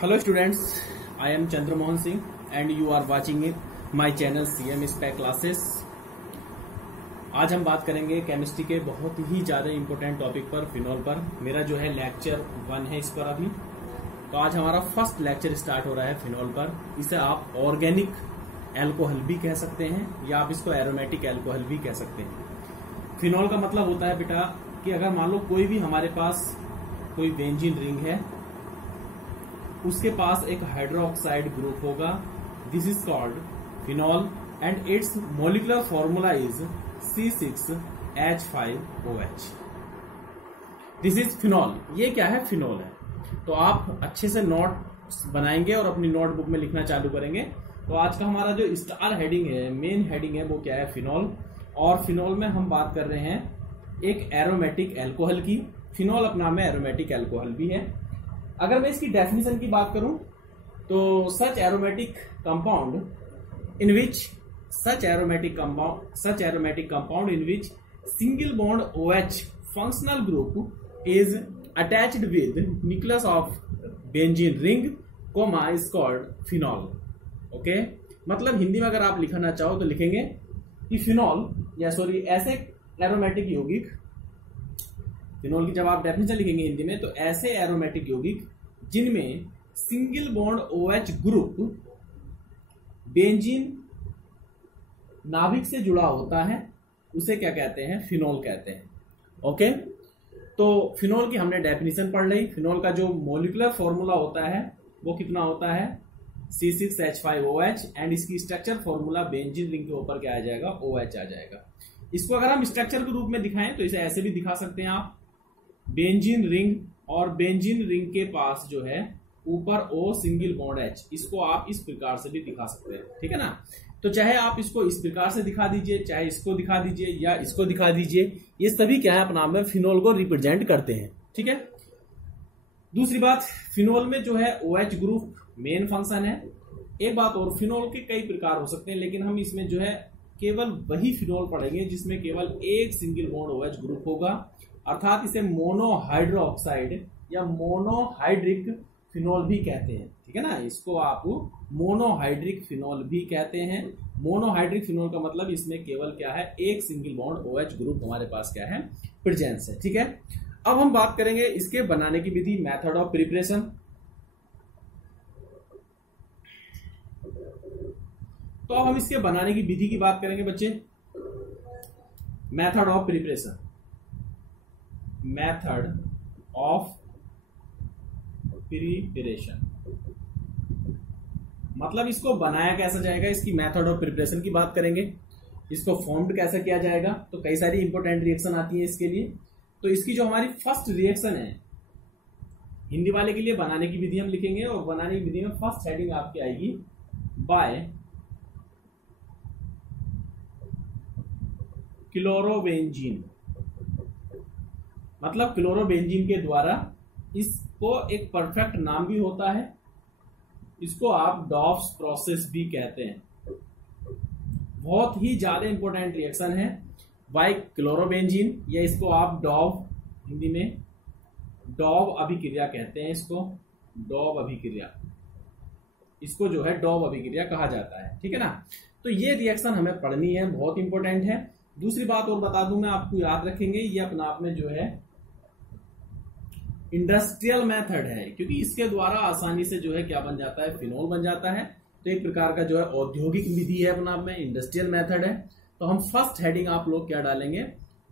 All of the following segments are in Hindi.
Hello students, I am Chandramohan Singh and you are watching my channel CM Spec Classes। आज हम बात करेंगे केमिस्ट्री के बहुत ही ज़्यादा इम्पोर्टेंट टॉपिक पर, फिनॉल पर। मेरा जो है लेक्चर 1 है इस पर अभी। तो आज हमारा फर्स्ट लेक्चर स्टार्ट हो रहा है फिनॉल पर। इसे आप ऑर्गेनिक एल्कोहल भी कह सकते हैं या आप इसको एरोमेटिक एल्कोहल भी कह सकते हैं। फिनॉल का मतलब होता है बेटा कि अगर मान लो कोई भी हमारे पास कोई बेंजीन रिंग है, उसके पास एक हाइड्रोक्साइड ग्रुप होगा, this is called phenol and it's molecular formula is C6H5OH। This is phenol. ये क्या है? फिनॉल है। तो आप अच्छे से नोट बनाएंगे और अपनी नोटबुक में लिखना चालू करेंगे। तो आज का हमारा जो स्टार हेडिंग है, मेन हेडिंग है, वो क्या है? फिनॉल। और फिनॉल में हम बात कर रहे हैं एक एरोमेटिक एल्कोहल की। फिनॉल अपना में एरोमेटिक एल्कोहल भी है। अगर मैं इसकी डेफिनेशन की बात करूं तो such aromatic compound in which single bond OH functional group is attached with nucleus of benzene ring comma is called phenol. Okay, मतलब हिंदी में अगर आप लिखना चाहो तो लिखेंगे कि फिनॉल ऐसे एरोमेटिक यौगिक, फिनॉल की जब आप डेफिनेशन लिखेंगे हिंदी में तो ऐसे एरोमेटिक यौगिक जिनमें single bond OH group benzene नाभिक से जुड़ा होता है, उसे क्या कहते हैं? फिनॉल कहते हैं। ओके, तो फिनॉल की हमने डेफिनेशन पढ़ ली। फिनॉल का जो मॉलिक्यूलर फॉर्मूला होता है वो कितना होता है? C6H5OH एंड इसकी स्ट्रक्चर फॉर्मूला बेंजीन रिंग के ऊपर क्या आ जाएगा? OH आ जाएगा। इसको अगर हम स्ट्रक्चर के रूप में दिखाएं तो इसे ऐसे भी दिखा सकते हैं आप, बेंजीन रिंग और बेंजीन रिंग के पास जो है ऊपर O सिंगल बॉन्ड H, इसको आप इस प्रकार से भी दिखा सकते हैं। ठीक है ना? तो चाहे आप इसको इस प्रकार से दिखा दीजिए, चाहे इसको दिखा दीजिए या इसको दिखा दीजिए, ये सभी क्या है अपना में फिनॉल को रिप्रेजेंट करते हैं। ठीक है। दूसरी बात, फिनॉल में जो है OH ग्रुप मेन फंक्शन है। एक बात और, फिनॉल के कई प्रकार हो सकते हैं, लेकिन हम इसमें जो है केवल वही फिनॉल पढ़ेंगे जिसमें केवल एक सिंगल बॉन्ड OH ग्रुप होगा, अर्थात इसे मोनोहाइड्रोक्साइड या मोनोहाइड्रिक फिनॉल भी कहते हैं। ठीक है ना? इसको आप मोनोहाइड्रिक फिनॉल भी कहते हैं। मोनोहाइड्रिक फिनॉल का मतलब इसमें केवल क्या है? एक सिंगल बॉन्ड OH ग्रुप हमारे पास क्या है? प्रेजेंस है। ठीक है। अब हम बात करेंगे इसके बनाने की विधि, मेथड ऑफ प्रिपरेशन। तो अब हम इसके बनाने की विधि की बात करेंगे बच्चे। Method of preparation, method of preparation मतलब इसको बनाया कैसे जाएगा, इसकी मेथड ऑफ प्रिपरेशन की बात करेंगे। इसको फॉर्म्ड कैसे किया जाएगा, तो कई सारी इंपॉर्टेंट रिएक्शन आती है इसके लिए। तो इसकी जो हमारी फर्स्ट रिएक्शन है, हिंदी वाले के लिए बनाने की विधि हम लिखेंगे, और बनाने की विधि में फर्स्ट हेडिंग आपकी आएगी बाय क्लोरोबेंजीन। मतलब क्लोरोबेंजीन के द्वारा, इसको एक परफेक्ट नाम भी होता है, इसको आप डॉफ्स प्रोसेस भी कहते हैं। बहुत ही ज्यादा इंपॉर्टेंट रिएक्शन है बाय क्लोरोबेंजीन, या इसको आप डॉव, हिंदी में डॉव अभिक्रिया कहते हैं। इसको डॉव अभिक्रिया, इसको जो है डॉव अभिक्रिया कहा जाता है। ठीक है ना? तो ये रिएक्शन हमें पढ़नी है, बहुत इंपॉर्टेंट है। दूसरी बात और बता दूं मैं आपको, याद रखेंगे, ये अपना आप में जो है इंडस्ट्रियल मेथड है, क्योंकि इसके द्वारा आसानी से जो है क्या बन जाता है? फिनॉल बन जाता है। तो एक प्रकार का जो है औद्योगिक विधि है अपना आप में, इंडस्ट्रियल मेथड है। तो हम फर्स्ट हेडिंग आप लोग क्या डालेंगे?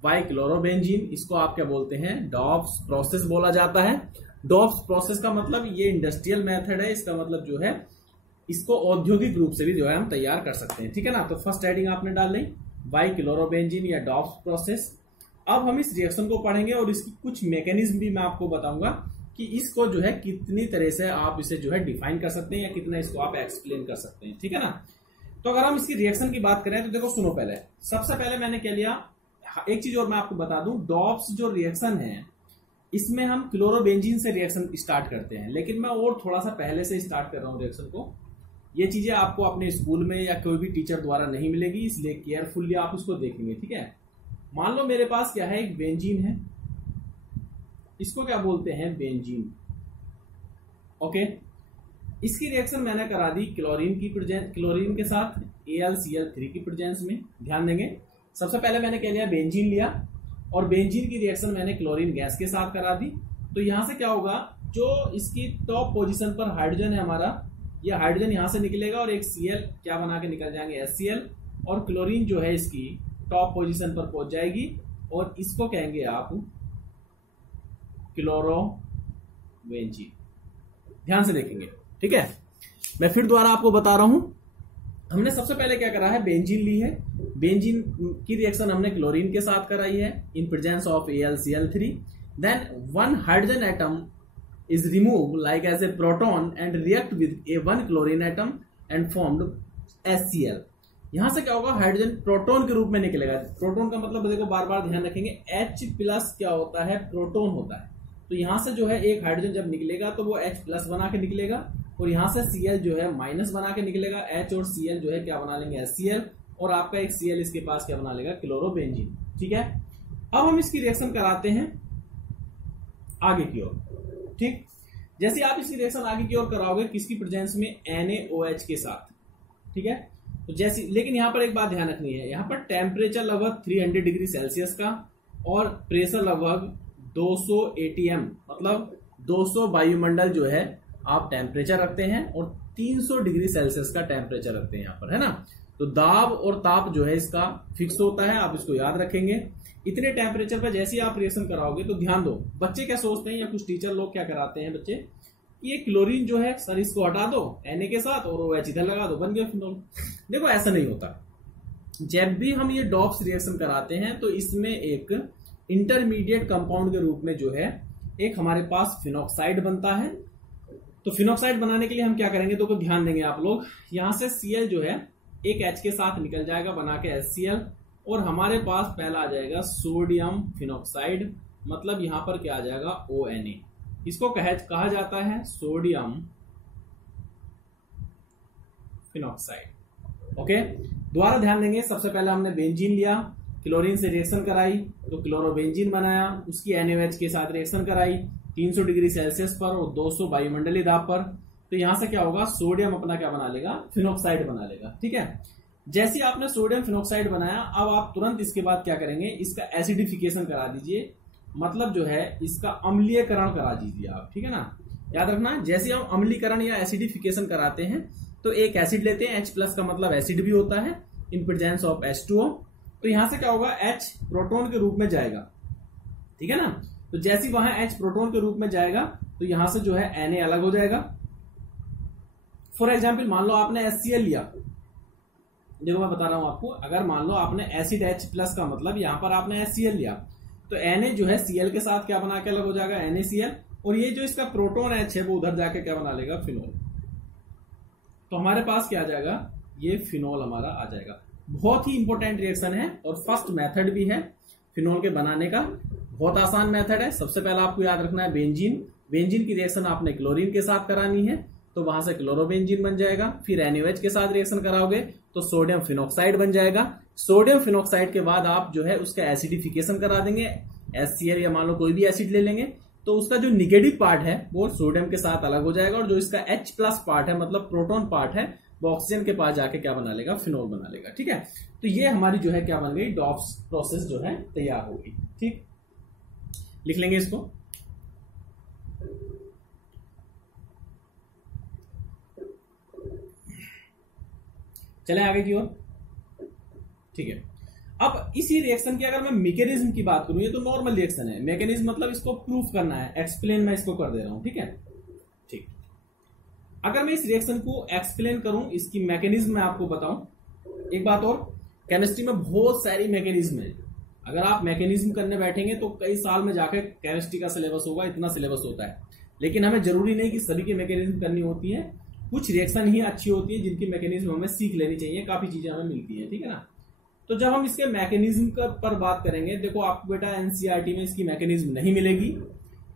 By chlorobenzene. इसको आप क्या बोलते हैं? डॉफ्स प्रोसेस बोला जाता है। डॉफ्स प्रोसेस का मतलब ये इंडस्ट्रियल मेथड है, इसका मतलब जो है इसको औद्योगिक रूप से भी जो है हम तैयार कर सकते हैं। ठीक है ना? तो फर्स्ट हेडिंग आपने डाल ली बाय क्लोरोबेंजीन या डॉफ्स प्रोसेस। अब हम इस रिएक्शन को पढ़ेंगे और इसकी कुछ मैकेनिज्म भी मैं आपको बताऊंगा कि इसको जो है कितनी तरह से आप इसे जो है डिफाइन कर सकते हैं या कितना इसको आप एक्सप्लेन कर सकते हैं। ठीक है ना? तो अगर हम इसकी रिएक्शन की बात करें तो देखो, सुनो, पहले सबसे पहले मैंने क्या लिया, एक चीज और मैं आपको बता दूं, डॉप्स जो रिएक्शन है इसमें हम क्लोरोबेंजीन से रिएक्शन स्टार्ट करते हैं, लेकिन मैं और थोड़ा सा पहले से स्टार्ट कर रहा हूं रिएक्शन को। ये चीजें आपको अपने स्कूल में या कोई भी टीचर द्वारा नहीं मिलेगी, इसलिए केयरफुली आप उसको देखेंगे। ठीक है? मान लो मेरे पास क्या है, एक बेंजीन है, इसको क्या बोलते हैं, बेंजीन। ओके, इसकी रिएक्शन मैंने करा दी क्लोरीन के साथ AlCl3 की प्रेजेंस में। ध्यान देंगे, सबसे पहले मैंने क्या लिया, बेंजीन लिया, और बेंजीन की रिएक्शन मैंने क्लोरीन गैस के साथ करा दी। तो यहां से क्या होगा, जो इसकी टॉप पोजीशन पर हाइड्रोजन है हमारा, ये हाइड्रोजन यहां से निकलेगा और एक Cl क्या बना के निकल जाएंगे, HCl, और क्लोरीन जो है इसकी टॉप पोजीशन पर पहुंच जाएगी और इसको कहेंगे आप क्लोरोबेंजीन। ध्यान से देखेंगे, ठीक है। मैं फिर दोबारा आपको बता रहा हूं, हमने सबसे पहले क्या करा है, बेंजीन ली है, बेंजीन की रिएक्शन हमने क्लोरीन के साथ कराई है इन presence of AlCl3। Then one hydrogen atom is removed like as a proton and react with a one chlorine atom and formed HCl। यहां से क्या होगा, हाइड्रोजन प्रोटॉन के रूप में निकलेगा। प्रोटॉन का मतलब देखो, बार बार ध्यान रखेंगे, H+ क्या होता है, प्रोटॉन होता है। तो यहां से जो है एक हाइड्रोजन जब निकलेगा तो वो H+ बना के निकलेगा, और यहां से Cl जो है माइनस बना के निकलेगा, H और Cl जो है क्या बना लेंगे, HCl, और आपका एक Cl इसके पास क्या बना लेगा, क्लोरोबेंजीन। ठीक है, अब हम इसकी रिएक्शन कराते हैं आगे की ओर। ठीक, जैसे आप इसकी रिएक्शन आगे की ओर कराओगे किसकी प्रेजेंस में, NaOH के साथ। ठीक है, तो जैसे, लेकिन यहां पर एक बात ध्यान रखनी है, यहां पर टेम्परेचर लगभग 300 डिग्री सेल्सियस का और प्रेशर लगभग 200 ATM, मतलब 200 वायुमंडल जो है आप टेम्परेचर रखते हैं, और 300 डिग्री सेल्सियस का टेम्परेचर रखते हैं यहां पर, है ना। तो दाब और ताप जो है इसका फिक्स होता है, आप इसको याद रखेंगे। इतने टेम्परेचर पर जैसे आप रिएक्शन कराओगे तो ध्यान दो, बच्चे क्या सोचते हैं या कुछ टीचर लोग क्या कराते हैं बच्चे, कि ये क्लोरीन जो है सर इसको हटा दो Na के साथ और OH इधर लगा दो, बन गया फिनोल। देखो ऐसा नहीं होता। जब भी हम ये डॉप्स रिएक्शन कराते हैं तो इसमें एक इंटरमीडिएट कंपाउंड के रूप में जो है एक हमारे पास फिनॉक्साइड बनता है। तो फिनॉक्साइड बनाने के लिए हम क्या करेंगे, तो ध्यान देंगे आप लोग, यहां से Cl जो है एक H के साथ निकल जाएगा बना के HCl, और हमारे पास पहला आ जाएगा सोडियम फिनॉक्साइड, मतलब यहां पर क्या आ जाएगा, ONA। इसको कहा जाता है सोडियम फिनॉक्साइड। ओके, दोबारा ध्यान देंगे, सबसे पहले हमने बेंजीन लिया, क्लोरीन से रिएक्शन कराई तो क्लोरोबेंजीन बनाया, उसकी NaOH के साथ रिएक्शन कराई 300 डिग्री सेल्सियस पर और 200 वायुमंडलीय दाब पर। तो यहां से क्या होगा, सोडियम अपना क्या बना लेगा, फिनॉक्साइड बना लेगा। ठीक है, जैसे आपने सोडियम फिनॉक्साइड बनाया, अब आप तुरंत इसके बाद क्या करेंगे, इसका एसिडिफिकेशन करा दीजिए, मतलब जो है इसका अम्लीयकरण करा दीजिए आप। ठीक है ना, याद रखना, जैसे हम अम्लीकरण या एसिडिफिकेशन कराते हैं तो एक एसिड लेते हैं, H+ का मतलब एसिड भी होता है इन प्रेजेंस ऑफ H2O। तो यहां से क्या होगा, H प्रोटॉन के रूप में जाएगा। ठीक है ना, तो जैसे वहां H प्रोटॉन के रूप में जाएगा तो यहां से जो है Na अलग हो जाएगा। फॉर एग्जाम्पल, मान लो आपने HCl लिया, देखो मैं बता रहा हूं आपको, अगर मान लो आपने एसिड H+ का मतलब यहां पर आपने HCl लिया, तो Na जो है Cl के साथ क्या बना के अलग हो जाएगा, NaCl, और ये जो इसका प्रोटॉन H है वो उधर जाके क्या बना लेगा, फिनोल। तो हमारे पास क्या आ जाएगा, ये फिनोल हमारा आ जाएगा। बहुत ही इंपॉर्टेंट रिएक्शन है और फर्स्ट मेथड भी है फिनोल के बनाने का, बहुत आसान मेथड है। सबसे पहला आपको याद रखना है बेंजीन की रिएक्शन आपने क्लोरीन के साथ करानी है, तो वहां से क्लोरोबेंजीन बन जाएगा। फिर NaOH के साथ रिएक्शन कराओगे तो सोडियम फिनॉक्साइड बन जाएगा। सोडियम फिनॉक्साइड के बाद आप जो है उसका एसिडिफिकेशन करा देंगे, HCl या मान लो कोई भी एसिड ले लेंगे, तो उसका जो निगेटिव पार्ट है वो सोडियम के साथ अलग हो जाएगा, और जो इसका H+ पार्ट है मतलब प्रोटॉन पार्ट है वो ऑक्सीजन के पास जाके क्या बना लेगा, फिनोल बना लेगा। ठीक है, तो ये हमारी जो है क्या बन गई, डॉप्स प्रोसेस जो है तैयार होगी। ठीक, लिख लेंगे इसको। चले आगे की ओर। ठीक है, अब इसी रिएक्शन की अगर मैं मैकेनिज्म की बात करूं, ये तो नॉर्मल रिएक्शन है, मैकेनिज्म मतलब इसको प्रूफ करना है, एक्सप्लेन मैं इसको कर दे रहा हूं। ठीक है, ठीक, अगर मैं इस रिएक्शन को एक्सप्लेन करूं, इसकी मैकेनिज्म मैं आपको बताऊं। एक बात और, केमिस्ट्री में बहुत सारी मैकेनिज्म है, अगर आप मैकेनिज्म करने बैठेंगे तो कई साल में जाकर केमिस्ट्री का सिलेबस होगा, इतना सिलेबस होता है। लेकिन हमें जरूरी नहीं कि सभी की मैकेनिज्म करनी होती है, कुछ रिएक्शन ही अच्छी होती है जिनकी मैकेनिज्म हमें सीख लेनी चाहिए, काफी चीजें हमें मिलती है। ठीक है ना, तो जब हम इसके मैकेनिज्म पर बात करेंगे, देखो आपको बेटा एनसीईआरटी में इसकी मैकेनिज्म नहीं मिलेगी,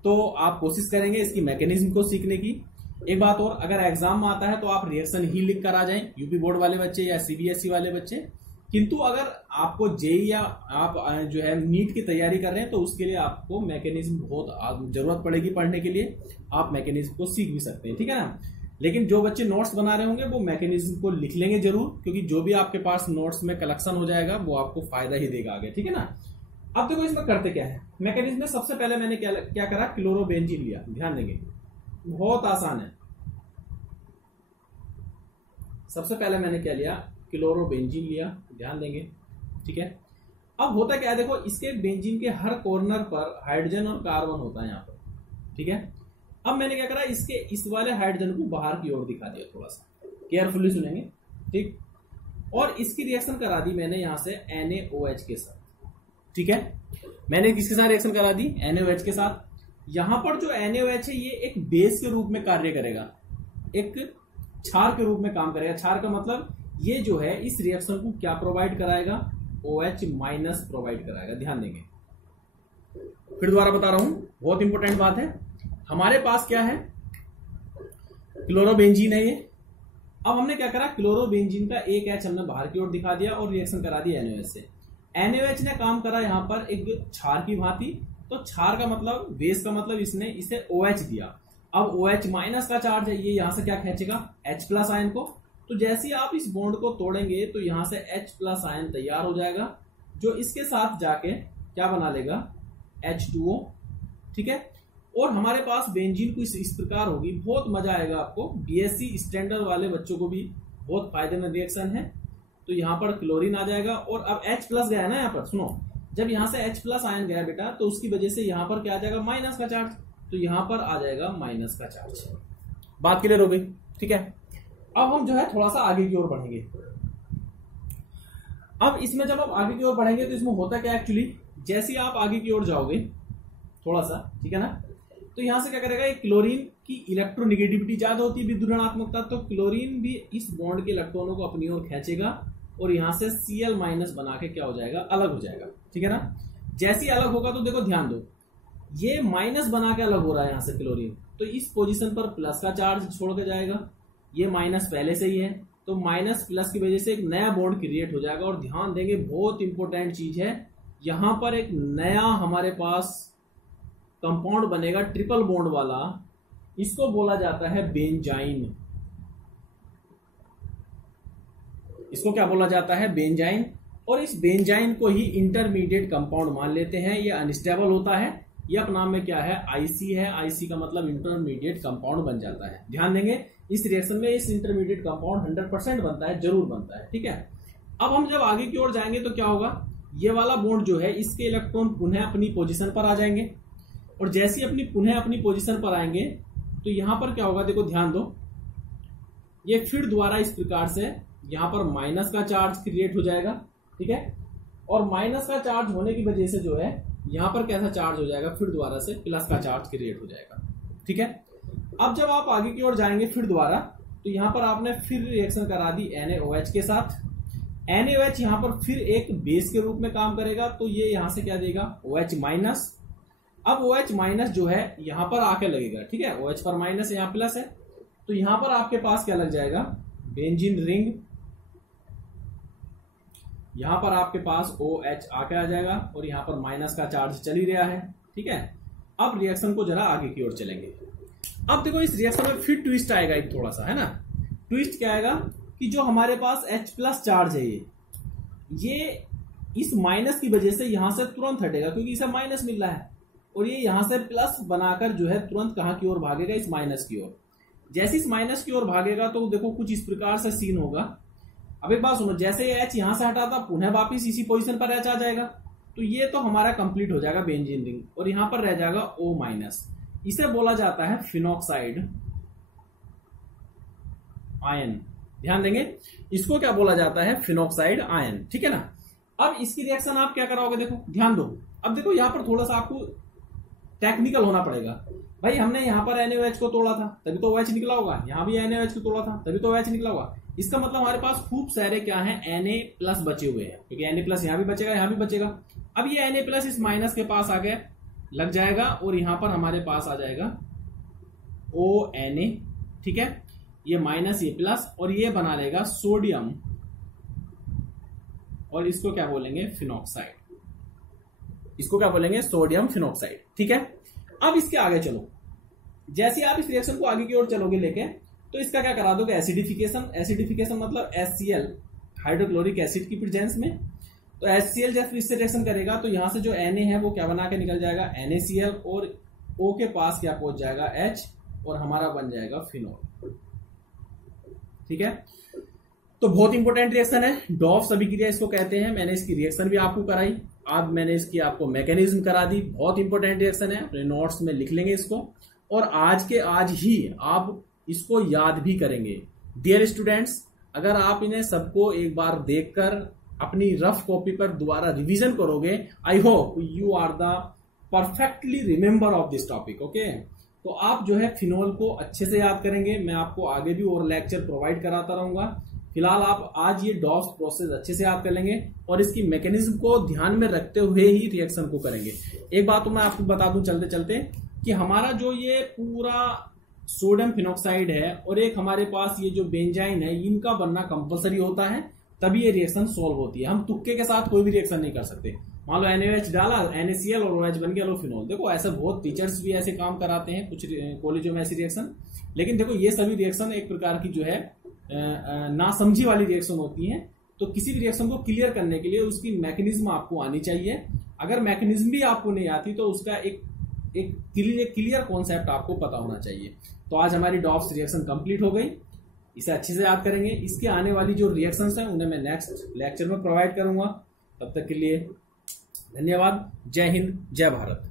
तो आप कोशिश करेंगे इसकी मैकेनिज्म को सीखने की। एक बात और, अगर एग्जाम में आता है तो आप रिएक्शन ही लिख कर आ जाएं, यूपी बोर्ड वाले बच्चे या सीबीएसई वाले बच्चे। किंतु अगर आपको जेई या आप जो है नीट की तैयारी कर रहे हैं तो उसके लिए आपको मैकेनिज्म बहुत जरूरत पड़ेगी पढ़ने के लिए, आप मैकेनिज्म को सीख भी सकते हैं। ठीक है ना, लेकिन जो बच्चे नोट्स बना रहे होंगे वो मैकेनिज्म को लिख लेंगे जरूर, क्योंकि जो भी आपके पास नोट्स में कलेक्शन हो जाएगा वो आपको फायदा ही देगा आगे, ठीक है ना। अब देखो इसमें करते क्या है, मैकेनिज्म में सबसे पहले मैंने क्या करा, क्लोरोबेंजीन लिया। ध्यान देंगे बहुत आसान है। सबसे पहले मैंने क्या लिया, क्लोरोबेंजीन लिया। ध्यान देंगे, ठीक है। अब होता क्या है, देखो इसके बेंजीन के हर कॉर्नर पर हाइड्रोजन और कार्बन होता है यहाँ पर, ठीक है। अब मैंने क्या करा, इसके इस वाले हाइड्रोजन को बाहर की ओर दिखा दिया, थोड़ा सा केयरफुली सुनेंगे, ठीक। और इसकी रिएक्शन करा दी मैंने यहां से NaOH के साथ, ठीक है। मैंने किसके साथ रिएक्शन करा दी, NaOH के साथ। यहां पर जो NaOH है ये एक बेस के रूप में कार्य करेगा, एक क्षार के रूप में काम करेगा। क्षार का मतलब ये जो है इस रिएक्शन को क्या प्रोवाइड कराएगा, OH माइनस प्रोवाइड कराएगा। ध्यान देंगे, फिर दोबारा बता रहा हूं, बहुत इंपॉर्टेंट बात है। हमारे पास क्या है, क्लोरोबेंजीन है ये। अब हमने क्या करा, क्लोरोबेंजीन का एक H हमने बाहर की ओर दिखा दिया और रिएक्शन करा दी NaOH से। NaOH ने काम करा यहां पर एक क्षार की भांति, तो क्षार का मतलब, बेस का मतलब इसने इसे OH दिया। अब OH माइनस का चार्ज है, ये यहां से क्या खींचेगा, H प्लस आयन को। तो जैसे ही आप इस बॉन्ड को तोड़ेंगे तो यहां से H प्लस आयन तैयार हो जाएगा, जो इसके साथ जाके क्या बना लेगा, H2O, ठीक है। और हमारे पास बेंजीन कुछ इस प्रकार होगी, बहुत मजा आएगा आपको। BSc स्टैंडर्ड वाले बच्चों को भी बहुत फायदेमंद रिएक्शन है। तो यहां पर क्लोरीन आ जाएगा, और अब H प्लस गया ना यहाँ पर, सुनो, जब यहां से H प्लस आयन गया बेटा, तो उसकी वजह से यहां पर क्या आ जाएगा, माइनस का चार्ज। तो यहां पर आ जाएगा माइनस का चार्ज। बात क्लियर हो गई, ठीक है। अब हम जो है थोड़ा सा आगे की ओर बढ़ेंगे। अब इसमें जब आप आगे की ओर बढ़ेंगे तो इसमें होता क्या, एक्चुअली जैसे आप आगे की ओर जाओगे थोड़ा सा, ठीक है ना, तो यहां से क्या करेगा, एक क्लोरीन की इलेक्ट्रोनेगेटिविटी ज्यादा होती है, विद्युत ऋणात्मकता, तो क्लोरीन भी इस बॉन्ड के इलेक्ट्रॉनों को अपनी ओर खींचेगा और यहां से Cl माइनस बना के क्या हो जाएगा, अलग हो जाएगा, ठीक है ना। जैसे ही अलग होगा तो देखो ध्यान दो, ये माइनस बना के अलग हो रहा है यहां से क्लोरीन, तो इस पोजीशन पर प्लस का चार्ज छोड़ के जाएगा। ये माइनस पहले से ही है, तो माइनस प्लस की वजह से एक नया बॉन्ड क्रिएट हो जाएगा। और ध्यान देंगे, बहुत इंपॉर्टेंट चीज है, यहां पर एक नया हमारे पास कंपाउंड बनेगा ट्रिपल बॉन्ड वाला, इसको बोला जाता है बेंजाइन। इसको क्या बोला जाता है, बेंजाइन। और इस बेंजाइन को ही इंटरमीडिएट कंपाउंड मान लेते हैं। ये अनस्टेबल होता है, ये अपने नाम में क्या है, आईसी है। आईसी का मतलब इंटरमीडिएट कंपाउंड बन जाता है। ध्यान देंगे, इस रिएक्शन में इस इंटरमीडिएट कंपाउंड 100% बनता है, जरूर बनता है, ठीक है। अब हम जब आगे की ओर जाएंगे तो क्या होगा, ये वाला बॉन्ड जो है इसके इलेक्ट्रॉन पुनः अपनी पोजीशन पर आ जाएंगे, और जैसे ही पुनः अपनी पोजीशन पर आएंगे तो यहां पर क्या होगा, देखो ध्यान दो, ये फिर दोबारा इस प्रकार से यहां पर माइनस का चार्ज क्रिएट हो जाएगा, ठीक है। और माइनस का चार्ज होने की वजह से जो है यहां पर कैसा चार्ज हो जाएगा, फिर दोबारा से प्लस का चार्ज क्रिएट हो जाएगा, ठीक है। अब जब आप आगे की ओर जाएंगे फिर दोबारा, तो यहां पर आपने फिर रिएक्शन करा दी NaOH के साथ। NaOH यहां पर फिर एक बेस के रूप में काम करेगा, तो ये यहां से क्या देगा, OH माइनस। अब OH माइनस जो है यहां पर आके लगेगा, ठीक है। OH पर माइनस, यहां प्लस है, तो यहां पर आपके पास क्या लग जाएगा, बेंजीन रिंग। यहां पर आपके पास OH आके आ जाएगा, और यहां पर माइनस का चार्ज चल ही रहा है, ठीक है। अब रिएक्शन को जरा आगे की ओर चलेंगे। अब देखो इस रिएक्शन में फिर ट्विस्ट आएगा एक थोड़ा सा, है ना। ट्विस्ट क्या आएगा कि जो हमारे पास H प्लस चार्ज है ये इस माइनस की वजह से यहां से तुरंत हटेगा, क्योंकि इसे माइनस मिल रहा है, और ये यहां से प्लस बनाकर जो है तुरंत कहां की ओर भागेगा, इस माइनस की ओर। जैसे इस माइनस की ओर भागेगा तो देखो कुछ इस प्रकार से सीन होगा। अब एक बात सुनो, जैसे ये H यहां से हटा था, पुनः वापिस इसी पोजीशन पर H आ जाएगा, तो ये तो हमारा कंप्लीट हो जाएगा बेंजीन रिंग, और यहां पर रह जाएगा O माइनस। इसे बोला जाता है फिनॉक्साइड आयन। ध्यान देंगे, इसको क्या बोला जाता है, फिनॉक्साइड आयन, ठीक है ना। अब इसकी रिएक्शन आप क्या कराओगे, देखो ध्यान दो। अब देखो यहां पर थोड़ा सा आपको टेक्निकल होना पड़ेगा। भाई हमने यहां पर NaOH को तोड़ा था तभी तो OH निकला होगा, यहां भी NaOH को तोड़ा था तभी तो OH निकला होगा। इसका मतलब हमारे पास खूब सारे क्या है, Na प्लस बचे हुए हैं, क्योंकि Na प्लस यहां भी बचेगा, यहां भी बचेगा। अब ये Na प्लस इस माइनस के पास आगे लग जाएगा, और यहां पर हमारे पास आ जाएगा ONa, ठीक है। ये माइनस, ये प्लस, और ये बना लेगा सोडियम, और इसको क्या बोलेंगे, फिनॉक्साइड। इसको क्या बोलेंगे, सोडियम फिनॉक्साइड, ठीक है। अब इसके आगे चलो, जैसे आप इस रिएक्शन को आगे की ओर चलोगे लेके, तो इसका क्या करा दोगे, एसिडिफिकेशन। एसिडिफिकेशन मतलब HCl, हाइड्रोक्लोरिक एसिड की प्रेजेंस में। तो HCl जब इससे रिएक्शन करेगा तो यहां से जो Na है वो क्या बना के निकल जाएगा, NaCl, और O के पास क्या पहुंच जाएगा, H, और हमारा बन जाएगा फिनोल। ठीक है, तो बहुत इंपॉर्टेंट रिएक्शन है, डॉफ्स अभिक्रिया इसको कहते हैं। मैंने इसकी रिएक्शन भी आपको कराई, अब मैंने इसकी आपको मैकेनिज्म करा दी। बहुत इंपॉर्टेंट रिएक्शन है, अपने नोट्स में लिख लेंगे इसको, और आज के आज ही आप इसको याद भी करेंगे। डियर स्टूडेंट्स, अगर आप इन्हें सबको एक बार देखकर अपनी रफ कॉपी पर दोबारा रिवीजन करोगे, I hope you are the perfectly remember of this topic. Okay, तो आप जो है फिनोल को अच्छे से याद करेंगे। मैं आपको आगे भी और लेक्चर प्रोवाइड कराता रहूंगा। फिलहाल आप आज ये डॉफ्स प्रोसेस अच्छे से याद कर लेंगे और इसकी मैकेनिज्म को ध्यान में रखते हुए ही रिएक्शन को करेंगे। एक बात तो मैं आपको बता दूं चलते चलते कि हमारा जो ये पूरा सोडियम फिनॉक्साइड है और एक हमारे पास ये जो बेंजाइन है, इनका बनना कंपलसरी होता है, तभी ये रिएक्शन सॉल्व होती है। हम तुक्के के साथ कोई भी रिएक्शन नहीं कर सकते। मान लो NaOH डाला, NaCl और OH बन गया, लो फिनोल। देखो ऐसे बहुत टीचर्स भी ऐसे काम कराते हैं कुछ कॉलेजों में ऐसी रिएक्शन, लेकिन देखो ये सभी रिएक्शन एक प्रकार की जो है ना समझी वाली रिएक्शन होती है। तो किसी भी रिएक्शन को क्लियर करने के लिए उसकी मैकेनिज्म आपको आनी चाहिए। अगर मैकेनिज्म भी आपको नहीं आती तो उसका एक क्लियर कॉन्सेप्ट आपको पता होना चाहिए। तो आज हमारी डॉफ्स रिएक्शन कंप्लीट हो गई, इसे अच्छे से याद करेंगे। इसके आने वाली जो रिएक्शंस हैं उन्हें मैं नेक्स्ट लेक्चर में प्रोवाइड करूंगा। तब तक के लिए धन्यवाद। जय हिंद, जय भारत।